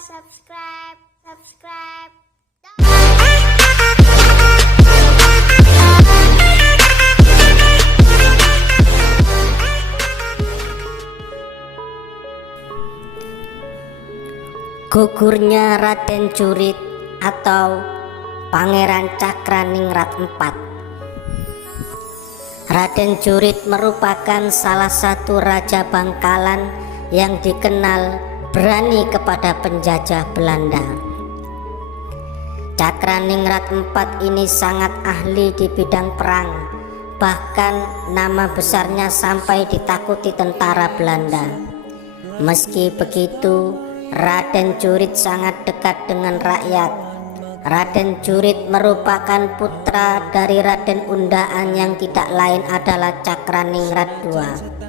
subscribe. Gugurnya Raden Jurit atau Pangeran Cakraningrat IV. Raden Jurit merupakan salah satu raja Bangkalan yang dikenal berani kepada penjajah Belanda. Cakraningrat IV ini sangat ahli di bidang perang, bahkan nama besarnya sampai ditakuti tentara Belanda. Meski begitu, Raden Jurit sangat dekat dengan rakyat. Raden Jurit merupakan putra dari Raden Undaan yang tidak lain adalah Cakraningrat II.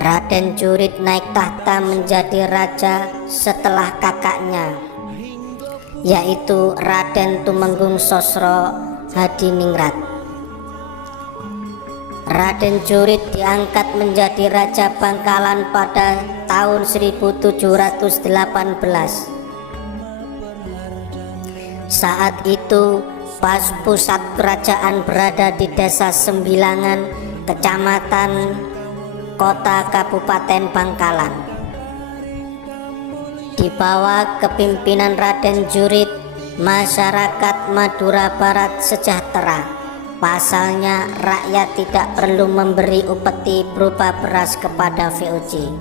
Raden Jurit naik tahta menjadi raja setelah kakaknya, yaitu Raden Tumenggung Sosro Hadiningrat. Raden Jurit diangkat menjadi Raja Bangkalan pada tahun 1718. Saat itu pusat kerajaan berada di Desa Sembilangan, Kecamatan Kota Kabupaten Bangkalan. Di bawah kepimpinan Raden Jurit, masyarakat Madura Barat sejahtera. Pasalnya, rakyat tidak perlu memberi upeti berupa beras kepada VOC.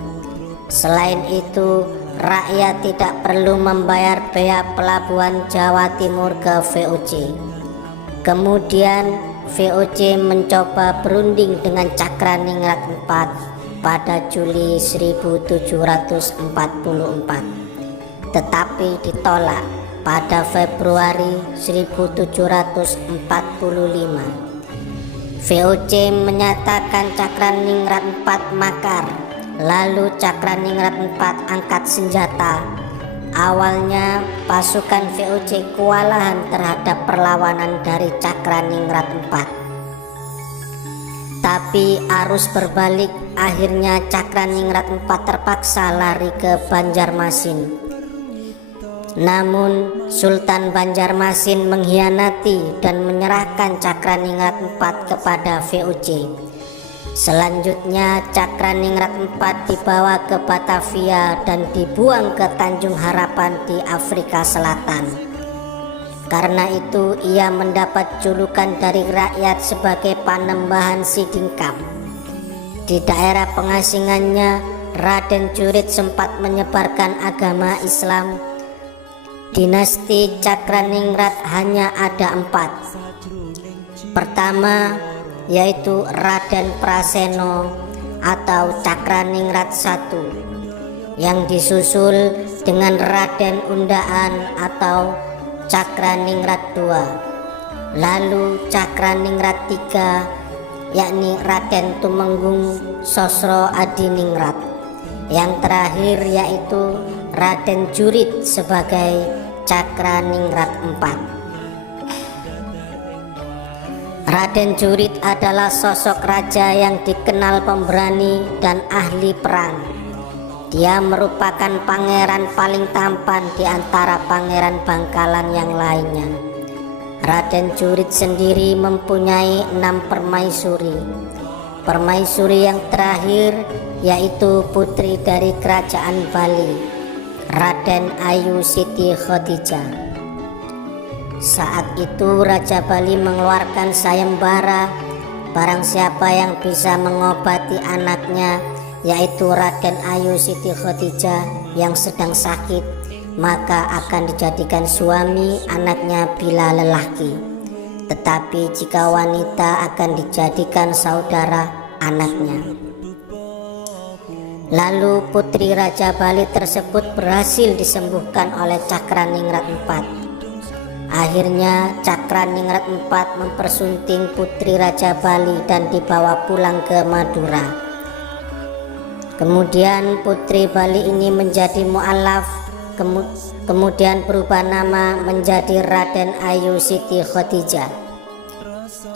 Selain itu, rakyat tidak perlu membayar bea pelabuhan Jawa Timur ke VOC. Kemudian, VOC mencoba berunding dengan Cakraningrat IV pada Juli 1744, tetapi ditolak pada Februari 1745. VOC menyatakan Cakraningrat IV makar. Lalu Cakraningrat IV angkat senjata. Awalnya pasukan VOC kewalahan terhadap perlawanan dari Cakraningrat IV. Tapi arus berbalik, akhirnya Cakraningrat IV terpaksa lari ke Banjarmasin. Namun Sultan Banjarmasin mengkhianati dan menyerahkan Cakraningrat IV kepada VOC. Selanjutnya Cakraningrat IV dibawa ke Batavia dan dibuang ke Tanjung Harapan di Afrika Selatan. Karena itu ia mendapat julukan dari rakyat sebagai Panembahan Sidingkap. Di daerah pengasingannya, Raden Jurit sempat menyebarkan agama Islam. Dinasti Cakraningrat hanya ada 4. Pertama yaitu Raden Praseno atau Cakraningrat I, yang disusul dengan Raden Undaan atau Cakraningrat II. Lalu Cakraningrat III yakni Raden Tumenggung Sosro Adiningrat. Yang terakhir yaitu Raden Jurit sebagai Cakraningrat IV. Raden Jurit adalah sosok raja yang dikenal pemberani dan ahli perang. Dia merupakan pangeran paling tampan di antara pangeran Bangkalan yang lainnya. Raden Jurit sendiri mempunyai 6 permaisuri. Permaisuri yang terakhir yaitu putri dari kerajaan Bali, Raden Ayu Siti Khadijah. Saat itu Raja Bali mengeluarkan sayembara, barang siapa yang bisa mengobati anaknya yaitu Raden Ayu Siti Khadijah yang sedang sakit, maka akan dijadikan suami anaknya bila lelaki. Tetapi jika wanita akan dijadikan saudara anaknya. Lalu putri Raja Bali tersebut berhasil disembuhkan oleh Cakraningrat IV. Akhirnya Cakraningrat IV mempersunting putri Raja Bali dan dibawa pulang ke Madura. Kemudian putri Bali ini menjadi mu'alaf, kemudian berubah nama menjadi Raden Ayu Siti Khadijah.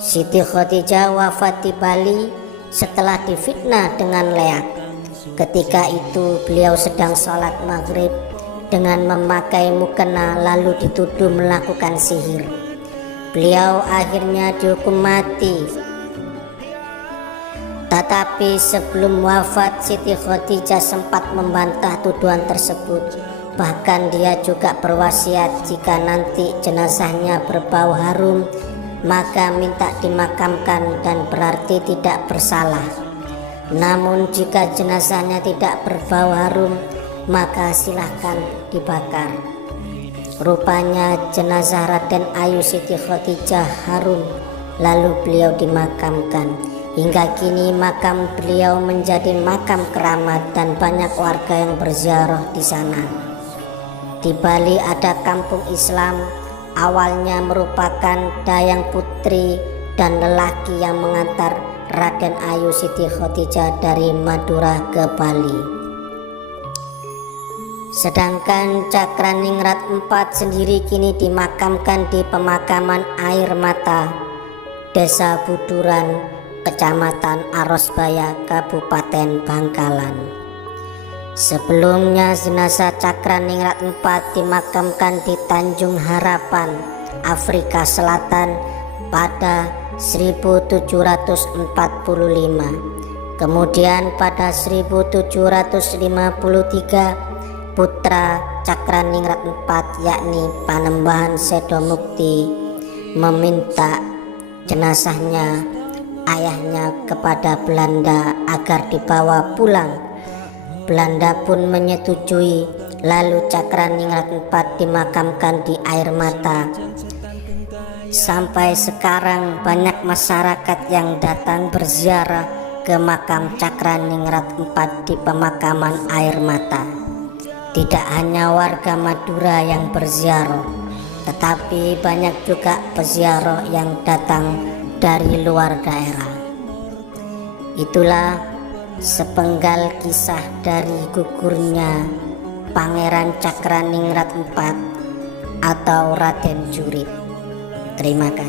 Siti Khadijah wafat di Bali setelah difitnah dengan leak. Ketika itu beliau sedang sholat maghrib dengan memakai mukena lalu dituduh melakukan sihir. Beliau akhirnya dihukum mati. Tetapi sebelum wafat, Siti Khadijah sempat membantah tuduhan tersebut. Bahkan dia juga berwasiat jika nanti jenazahnya berbau harum maka minta dimakamkan dan berarti tidak bersalah. Namun jika jenazahnya tidak berbau harum maka silahkan dibakar. Rupanya jenazah Raden Ayu Siti Khadijah harum lalu beliau dimakamkan. Hingga kini makam beliau menjadi makam keramat dan banyak warga yang berziarah di sana. Di Bali ada kampung Islam, awalnya merupakan dayang putri dan lelaki yang mengantar Raden Ayu Siti Khadijah dari Madura ke Bali. Sedangkan Cakraningrat IV sendiri kini dimakamkan di pemakaman Air Mata, Desa Buduran, Kecamatan Arosbaya, Kabupaten Bangkalan. Sebelumnya jenazah Cakraningrat IV dimakamkan di Tanjung Harapan, Afrika Selatan pada 1745. Kemudian pada 1753 putra Cakraningrat IV yakni Panembahan Sedomukti meminta jenazahnya ayahnya kepada Belanda agar dibawa pulang. Belanda pun menyetujui, lalu Cakraningrat IV dimakamkan di Air Mata. Sampai sekarang banyak masyarakat yang datang berziarah ke makam Cakraningrat IV di pemakaman Air Mata. Tidak hanya warga Madura yang berziarah, tetapi banyak juga peziarah yang datang dari luar daerah. Itulah sepenggal kisah dari gugurnya Pangeran Cakraningrat IV atau Raden Jurit. Terima kasih.